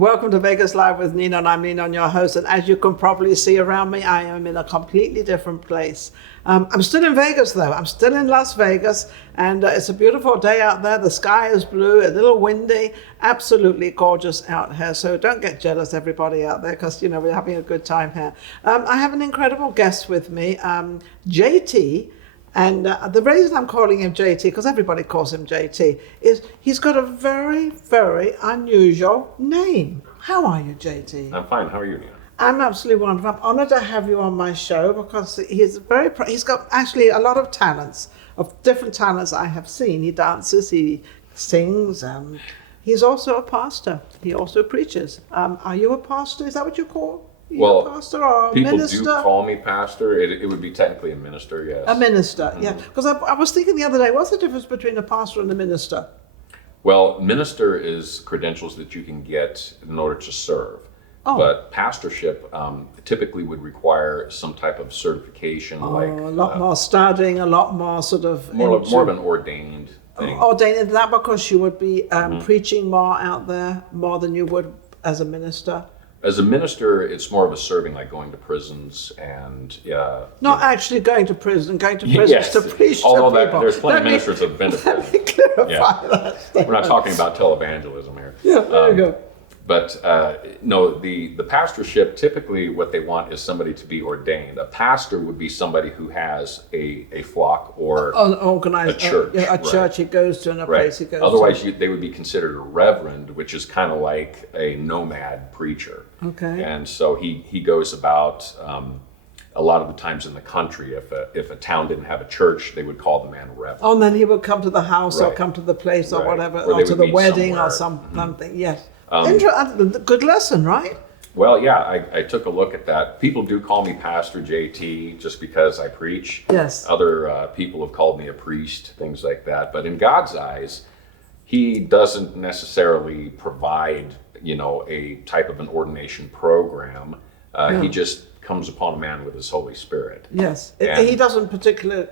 Welcome to Vegas Live with Nina, and I'm Nina, your host. And as you can probably see around me, I am in a completely different place. I'm still in Vegas, though. I'm still in Las Vegas, and it's a beautiful day out there. The sky is blue, a little windy, absolutely gorgeous out here. So don't get jealous, everybody out there, because, we're having a good time here. I have an incredible guest with me, JT. And the reason I'm calling him JT, because everybody calls him JT, is he's got a very, very unusual name. How are you, JT? I'm fine. How are you, Nina? I'm absolutely wonderful. I'm honored to have you on my show because he's got actually a lot of talents, of different talents I have seen. He dances, he sings, he's also a pastor. He also preaches. Are you a pastor? Is that what you call? Well, pastor or people minister? do call me pastor. It would be technically a minister, yes. A minister, yeah. Because I was thinking the other day, what's the difference between a pastor and a minister? Well, minister is credentials that you can get in order to serve. Oh. But pastorship typically would require some type of certification, A lot more studying, a lot more sort of... more of an ordained thing. Ordained, is that because you would be preaching more out there, more than you would as a minister? As a minister, it's more of a serving, like going to prisons and... Not actually going to prison, going to prisons to preach Although to people. There's plenty of ministers that have been to prison. Let me clarify that. We're not talking about televangelism here. Yeah, there you go. But no, the pastorship, typically what they want is somebody to be ordained. A pastor would be somebody who has a flock or organized, a church. A church he goes to and a place he goes Otherwise, to. they would be considered a reverend, which is kind of like a nomad preacher. Okay. And so he goes about a lot of the times in the country. If a town didn't have a church, they would call the man a reverend. Oh, and then he would come to the house or Right. come to the place or Right. whatever, Or or they to would the meet wedding or somewhere. something. Yes. Good lesson, right? Well, yeah, I took a look at that. People do call me Pastor JT just because I preach. Yes. Other people have called me a priest, things like that. But in God's eyes, He doesn't necessarily provide, a type of an ordination program. He just comes upon a man with His Holy Spirit. Yes. And- He doesn't particularly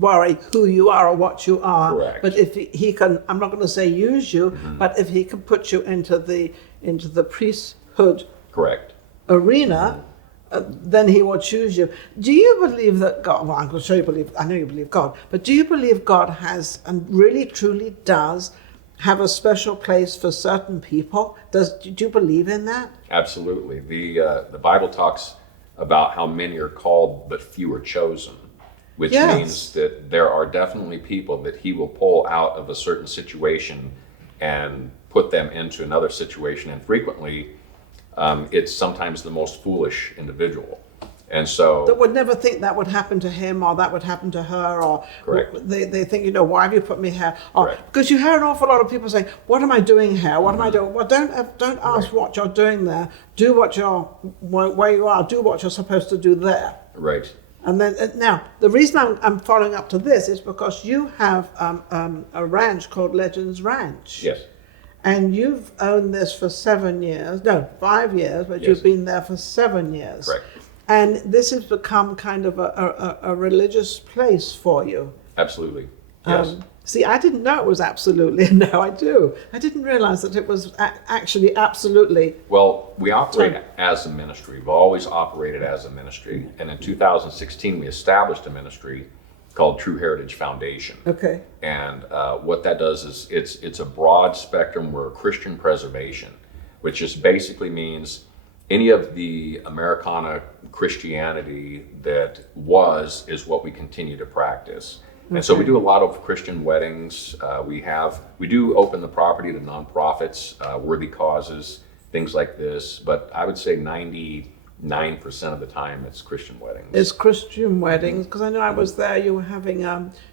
worry who you are or what you are. Correct. But if he can, I'm not going to say use you, but if he can put you into the priesthood Correct. arena, then he will choose you. Do you believe that God, well, I'm going to show you believe, I know you believe God, but do you believe God has, and really truly does, have a special place for certain people? Do you believe in that? Absolutely. The Bible talks about how many are called, but few are chosen. Which Yes. means that there are definitely people that He will pull out of a certain situation and put them into another situation. And frequently, it's sometimes the most foolish individual. And so... That would never think that would happen to him or that would happen to her, or Correct. They think, why have you put me here? Or, Correct. because you hear an awful lot of people say, what am I doing here? What am I doing? Well, don't ask Right. what you're doing there. Do where you are. Do what you're supposed to do there. Right. And then now, the reason I'm following up to this is because you have a ranch called Legends Ranch. Yes. And you've owned this for 7 years, no, 5 years, but Yes. you've been there for 7 years. Correct. And this has become kind of a religious place for you. Absolutely. Yes. See, I didn't know it was absolutely, and now I do. I didn't realize that it was actually absolutely. Well, we operate as a ministry. We've always operated as a ministry. And in 2016, we established a ministry called True Heritage Foundation. Okay. And what that does is it's a broad spectrum. We're Christian preservation, which just basically means any of the Americana Christianity that is what we continue to practice. And so we do a lot of Christian weddings. We do open the property to nonprofits, worthy causes, things like this. But I would say 99% of the time it's Christian weddings. It's Christian weddings, because I know I was there. You were having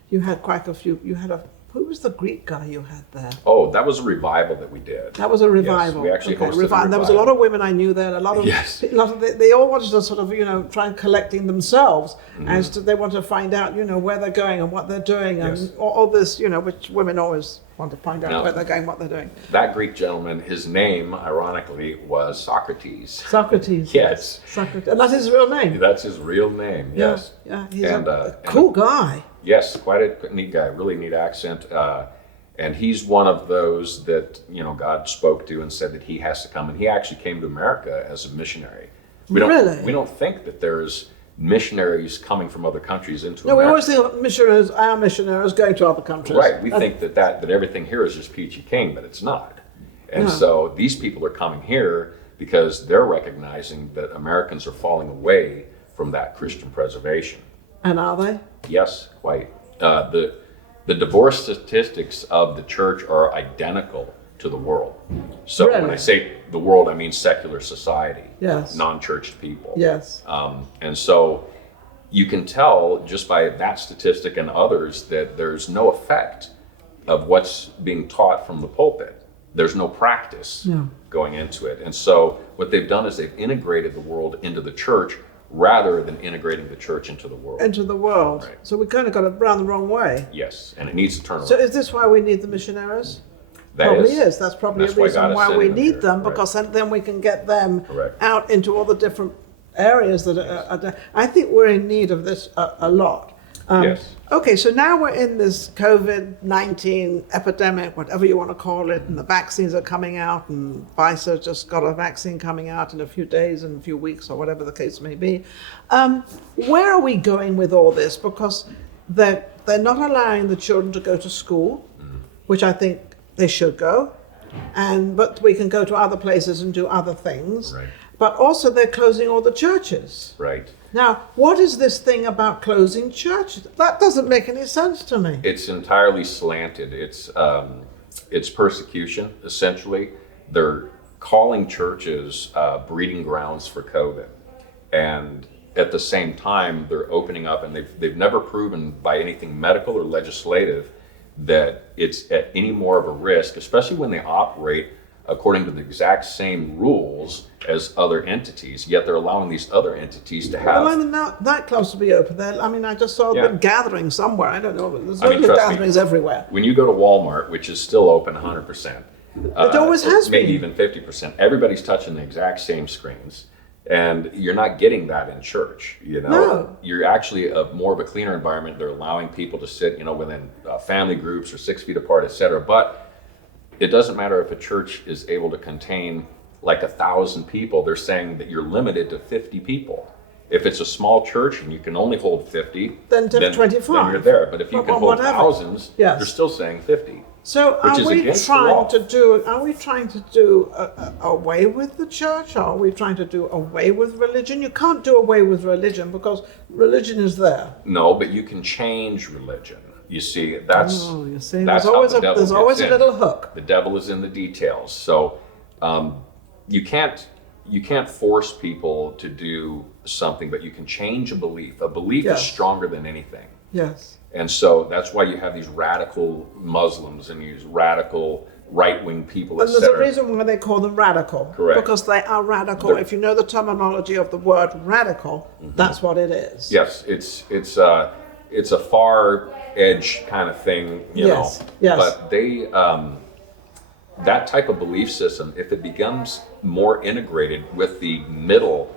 you had quite a few. You had who was the Greek guy you had there? Oh, that was a revival that we did. That was a revival. Yes, we actually hosted a revival. There was a lot of women I knew there. A lot of, Yes. they all wanted to sort of, try and collecting themselves as to they want to find out, where they're going and what they're doing and Yes. all this, which women always want to find out Now, where they're going, what they're doing. That Greek gentleman, his name, ironically, was Socrates. Socrates. Yes. Socrates. And that's his real name. That's his real name, yes. Yeah, he's And, a cool guy. Yes, quite a neat guy, really neat accent. And he's one of those that, God spoke to and said that he has to come. And he actually came to America as a missionary. We don't think that there's missionaries coming from other countries into No, America. we always think our missionaries going to other countries. Right. We think that everything here is just peachy keen, but it's not. And so these people are coming here because they're recognizing that Americans are falling away from that Christian preservation. And are they? Yes, quite. The divorce statistics of the church are identical to the world. So Really? when I say the world, I mean secular society, Yes. non-churched people. Yes. And so you can tell just by that statistic and others that there's no effect of what's being taught from the pulpit. There's no practice going into it. And so what they've done is they've integrated the world into the church rather than integrating the church into the world. Into the world. Right. So we kind of got it round the wrong way. Yes, and it needs to turn around. So is this why we need the missionaries? That Probably is. That's probably That's a why reason God is why we sending them need here. them, Right. because then we can get them Correct. out into all the different areas that are. I think we're in need of this a lot. Yes. Okay, so now we're in this COVID-19 epidemic, whatever you want to call it, and the vaccines are coming out, and Pfizer just got a vaccine coming out in a few days, in a few weeks, or whatever the case may be. Where are we going with all this? Because they're not allowing the children to go to school, which I think they should go, but we can go to other places and do other things. Right. But also they're closing all the churches. Right. Now, what is this thing about closing churches? That doesn't make any sense to me. It's entirely slanted. It's persecution, essentially. They're calling churches breeding grounds for COVID. And at the same time, they're opening up, and they've never proven by anything medical or legislative that it's at any more of a risk, especially when they operate according to the exact same rules as other entities, yet they're allowing these other entities to have... Well, nightclubs to be open there. I mean, I just saw them gathering somewhere. I don't know. There's trust me, gatherings everywhere. When you go to Walmart, which is still open 100%, It always has maybe been. even 50%, everybody's touching the exact same screens. And you're not getting that in church, No. You're actually more of a cleaner environment. They're allowing people to sit, within family groups or 6 feet apart, etc. But it doesn't matter if a church is able to contain like 1,000 people. They're saying that you're limited to 50 people. If it's a small church and you can only hold 50, Then 25. then you're there. But if you can hold Whatever. thousands, Yes. they're still saying 50. So Which are is we against the law. trying to do away with the church? Or are we trying to do away with religion? You can't do away with religion because religion is there. No, but you can change religion. You see, that's You see, that's there's always how the devil there's always gets a in. little hook. The devil is in the details. So you can't force people to do something, but you can change a belief. A belief Yes. is stronger than anything. Yes. And so that's why you have these radical Muslims and these radical right-wing people, And there's a etc. reason why they call them radical. Correct. Because they are radical. They're- If you know the terminology of the word radical, that's what it is. Yes, it's a far edge kind of thing, you Yes, know. yes. But they that type of belief system, if it becomes more integrated with the middle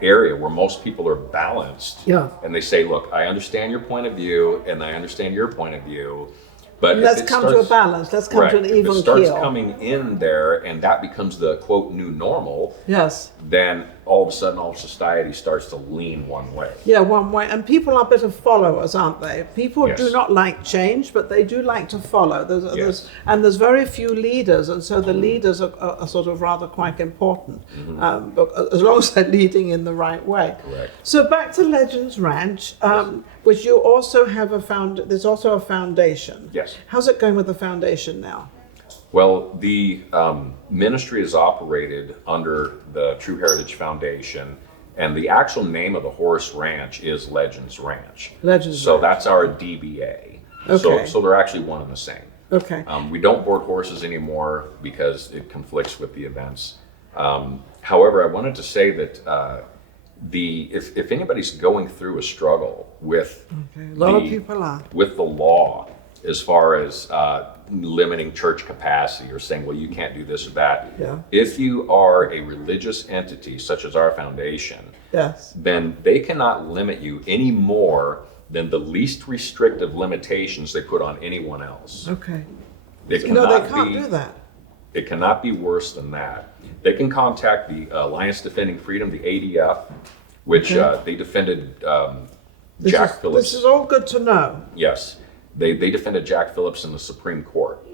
area where most people are balanced, Yeah. and they say, look, I understand your point of view and I understand your point of view, but if Let's it come to a starts- balance. Let's come right, to an if even it starts keel. coming in there and that becomes the quote new normal, Yes. then all of a sudden all society starts to lean one way. Yeah, one way. And people are bit of followers, aren't they? People Yes. do not like change, but they do like to follow. Yes. There's very few leaders, and so the leaders are sort of rather quite important, but as long as they're leading in the right way. Correct. So back to Legends Ranch, which you also have there's also a foundation. Yes. How's it going with the foundation now? Well, the ministry is operated under the True Heritage Foundation, and the actual name of the horse ranch is Legends Ranch. Legends So Ranch. that's our DBA. Okay. So they're actually one and the same. Okay. We don't board horses anymore because it conflicts with the events. However, I wanted to say that if anybody's going through a struggle with A lot of people are. with the law as far as limiting church capacity or saying, well, you can't do this or that. Yeah. If you are a religious entity such as our foundation, Yes. then they cannot limit you any more than the least restrictive limitations they put on anyone else. Okay. It No, they cannot can't be, do that. It cannot be worse than that. They can contact the Alliance Defending Freedom, the ADF, which they defended Jack Phillips. This is all good to know. Yes, they defended Jack Phillips in the Supreme Court.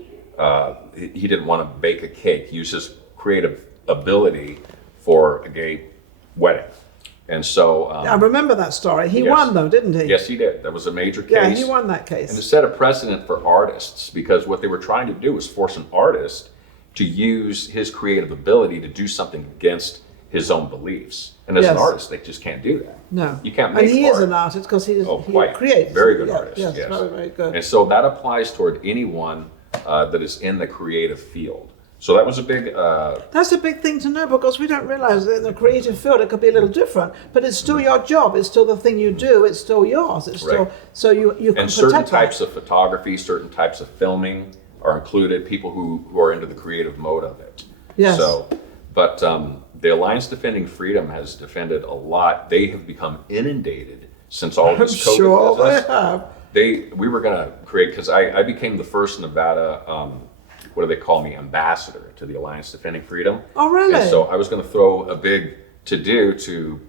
He didn't want to bake a cake, use his creative ability for a gay wedding. And so... I remember that story. He yes. won, though, didn't he? Yes, he did. That was a major case. Yeah, he won that case. And it set a precedent for artists, because what they were trying to do was force an artist to use his creative ability to do something against his own beliefs. And as an artist, they just can't do that. No. You can't make And he art. is an artist because he quite. creates. Very good artist, yes. yes. Very, very good. And so that applies toward anyone that is in the creative field. So that was a big... That's a big thing to know, because we don't realize that in the creative field it could be a little different, but it's still your job. It's still the thing you do. It's still yours. It's still, so you can and certain protect types that. of photography, certain types of filming are included, people who are into the creative mode of it. Yes. So, but the Alliance Defending Freedom has defended a lot. They have become inundated since all this COVID Sure business. they have. We were going to create, because I became the first Nevada, what do they call me, ambassador to the Alliance Defending Freedom. Oh, really? And so I was going to throw a big to-do to,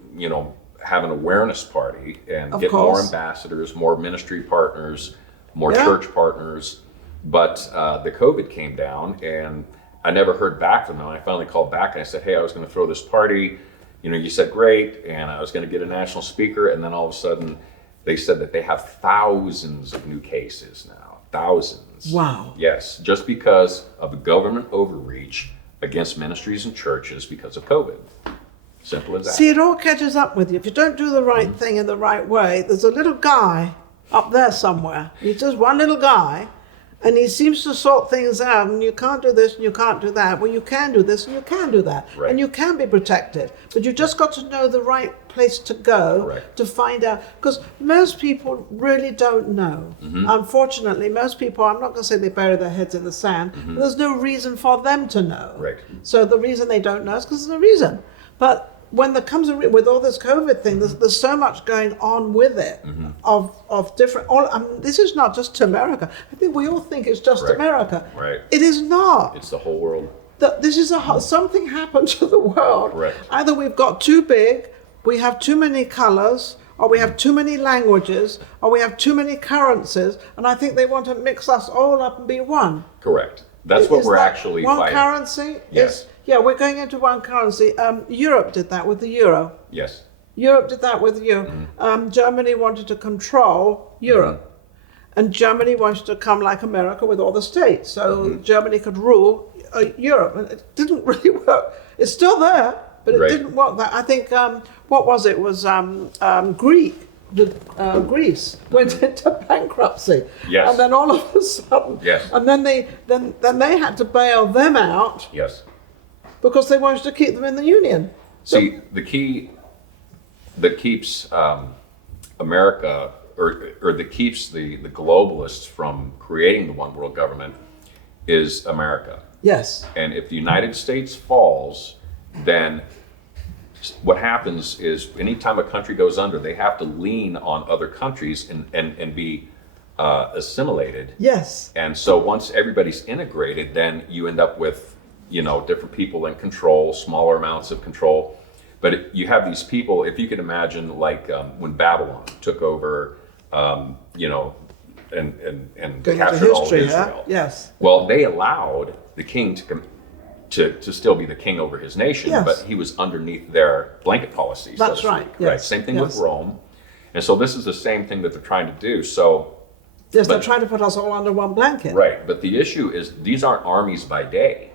have an awareness party and get more ambassadors, more ministry partners, more church partners. But the COVID came down, and I never heard back from them. I finally called back and I said, hey, I was going to throw this party. You said great, and I was going to get a national speaker. And then all of a sudden, they said that they have thousands of new cases now. Thousands. Wow. Yes, just because of the government overreach against ministries and churches because of COVID. Simple as that. See, it all catches up with you. If you don't do the right thing in the right way, there's a little guy up there somewhere. He's just one little guy, and he seems to sort things out, and you can't do this and you can't do that. Well, you can do this and you can do that. Right. And you can be protected. But you just got to know the right place to go to find out. Because most people really don't know. Unfortunately, most people, I'm not going to say they bury their heads in the sand, but there's no reason for them to know. Right. So the reason they don't know is because there's no reason. But when there comes with all this COVID thing, there's so much going on with it of different. This is not just to America. I think we all think it's just America. Right. It is not. It's the whole world. This is something happened to the world. Correct. Either we've got too big, we have too many colors, or we have too many languages, or we have too many currencies, and I think they want to mix us all up and be one. Correct. That's what we're actually one fighting. One currency? Yes. Yeah, we're going into one currency. Europe did that with the euro. Yes. Europe did that with the euro. Germany wanted to control Europe. And Germany wanted to come like America with all the states. So Germany could rule Europe. And it didn't really work. It's still there, but it didn't work. I think, what was it? It was Greece went into bankruptcy. Yes. And then all of a sudden, and then they had to bail them out. Yes. Because they wanted to keep them in the Union. See, the key that keeps America, or that keeps the globalists from creating the one world government is America. Yes. And if the United States falls, then what happens is anytime a country goes under, they have to lean on other countries and be assimilated. Yes. And so once everybody's integrated, then you end up with different people in control, smaller amounts of control. But you have these people, if you could imagine, like when Babylon took over, and captured all of Israel. Yes. Well, they allowed the king to still be the king over his nation, but he was underneath their blanket policy. That's right. Yes. Right. Same thing with Rome. And so this is the same thing that they're trying to do. So. Yes, they're trying to put us all under one blanket. Right. But the issue is these aren't armies by day.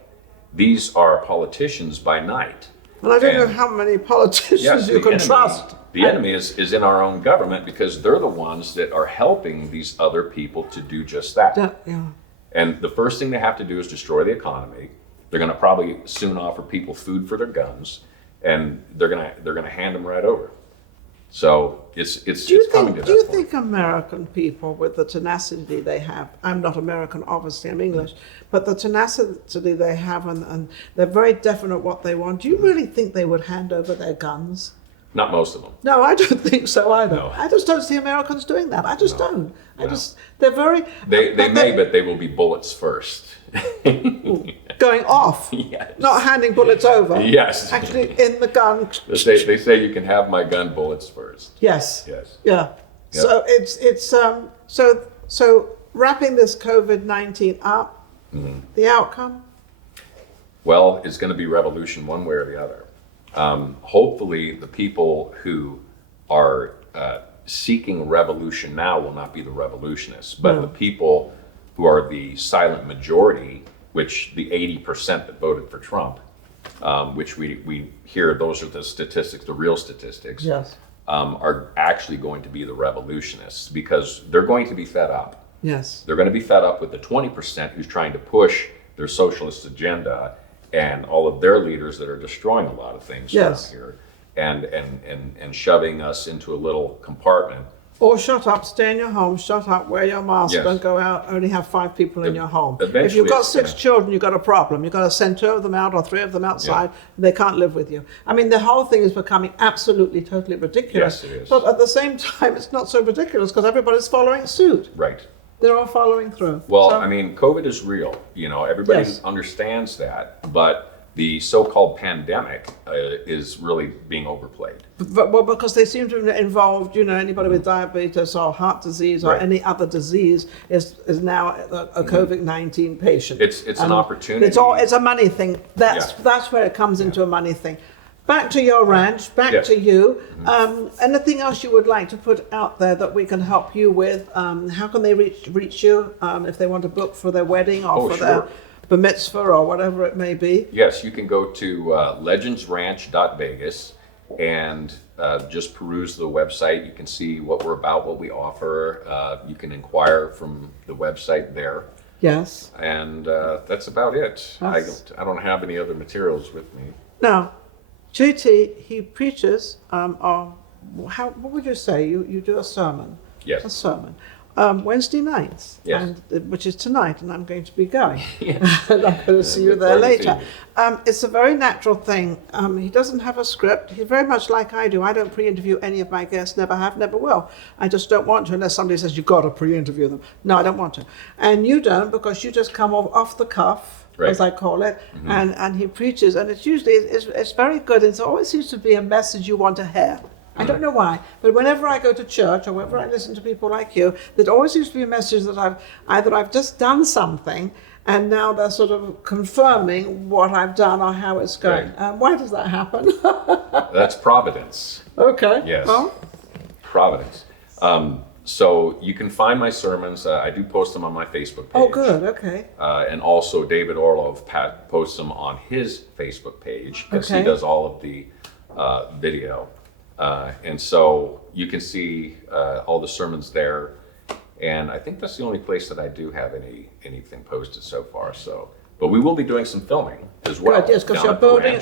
These are politicians by night. And I don't know how many politicians you can trust. The enemy is in our own government, because they're the ones that are helping these other people to do just that. Yeah. And the first thing they have to do is destroy the economy. They're going to probably soon offer people food for their guns, and they're going to hand them right over. So it's coming to that point. Do you think American people, with the tenacity they have, I'm not American, obviously, I'm English, but the tenacity they have, and they're very definite what they want, do you really think they would hand over their guns? Not most of them. No, I don't think so either. No. I just don't see Americans doing that. I just don't. They're very... They may, but they will be bullets first. Going off, Yes. not handing bullets over. Yes. Actually, in the gun. They say you can have my gun bullets first. Yes. Yes. Yeah. Yep. So it's so wrapping this COVID-19 up, the outcome. Well, it's going to be revolution one way or the other. Hopefully, the people who are seeking revolution now will not be the revolutionists, but the people who are the silent majority, which the 80% that voted for Trump, which we hear those are the statistics, the real statistics, Yes. are actually going to be the revolutionists because they're going to be fed up. Yes. They're going to be fed up with the 20% who's trying to push their socialist agenda and all of their leaders that are destroying a lot of things around here and shoving us into a little compartment. Or shut up, stay in your home, shut up, wear your mask, don't go out, only have 5 people in your home. If you've got 6 children, you've got a problem. You've got to send 2 of them out or 3 of them outside. They can't live with you. I mean, the whole thing is becoming absolutely, totally ridiculous. Yes, it is. But at the same time, it's not so ridiculous because everybody's following suit. Right. They're all following through. Well, I mean, COVID is real. You know, everybody understands that. But the so-called pandemic is really being overplayed. Well, because they seem to have involved, you know, anybody with diabetes or heart disease or any other disease is now a COVID-19 patient. It's an opportunity. It's a money thing. That's where it comes into a money thing. Back to your ranch, back to you. Anything else you would like to put out there that we can help you with? How can they reach you if they want to book for their wedding or for their bar mitzvah or whatever it may be? Yes, you can go to legendsranch.vegas and just peruse the website. You can see what we're about, what we offer. You can inquire from the website there. Yes. And that's about it. I don't have any other materials with me. Now, JT, he preaches, what would you say? You do a sermon. Yes. A sermon. Wednesday nights, which is tonight, and I'm going to be going. Yes. And I'm going to see you there later. It's a very natural thing. He doesn't have a script. He's very much like I do. I don't pre-interview any of my guests, never have, never will. I just don't want to unless somebody says, you've got to pre-interview them. No, I don't want to. And you don't, because you just come off the cuff, as I call it, and he preaches, and it's usually, it's very good. It always seems to be a message you want to hear. I don't know why, but whenever I go to church or whenever I listen to people like you, there always seems to be a message that I've just done something and now they're sort of confirming what I've done or how it's going. Why does that happen? That's providence. Okay. Yes. Well. Providence. So you can find my sermons. I do post them on my Facebook page. Oh, good. Okay. And also David Orlov posts them on his Facebook page because he does all of the video. And so you can see all the sermons there. And I think that's the only place that I do have anything posted so far. So, but we will be doing some filming as well. Good, yes, because you're building a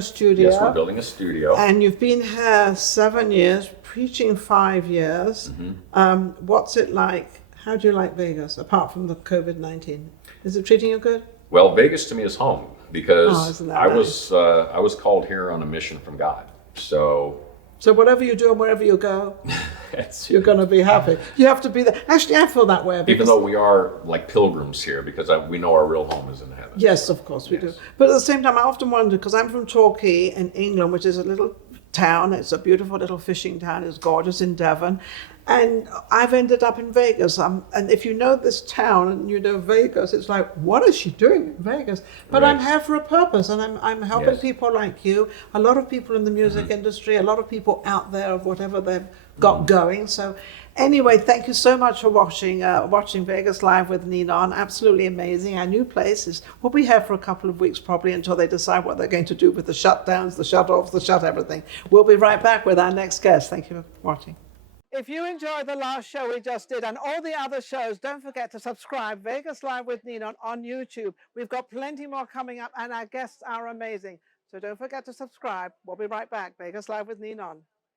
studio. Yes, we're building a studio. And you've been here 7 years, preaching 5 years. What's it like? How do you like Vegas, apart from the COVID-19? Is it treating you good? Well, Vegas to me is home because I was called here on a mission from God. So whatever you do and wherever you go, you're going to be happy. You have to be there. Actually, I feel that way. Even though we are like pilgrims here, because we know our real home is in heaven. Yes, of course we do. But at the same time, I often wonder, because I'm from Torquay in England, which is a little town. It's a beautiful little fishing town. It's gorgeous in Devon. And I've ended up in Vegas. And if you know this town and you know Vegas, it's like, what is she doing in Vegas? But I'm here for a purpose, and I'm helping people like you, a lot of people in the music industry, a lot of people out there of whatever they've got going. So anyway, thank you so much for watching Vegas Live with Ninon. Absolutely amazing. Our new place we'll be here for a couple of weeks probably until they decide what they're going to do with the shutdowns, the shut-offs, the shut everything. We'll be right back with our next guest. Thank you for watching. If you enjoyed the last show we just did and all the other shows, don't forget to subscribe Vegas Live with Ninon on YouTube. We've got plenty more coming up and our guests are amazing. So don't forget to subscribe. We'll be right back. Vegas Live with Ninon.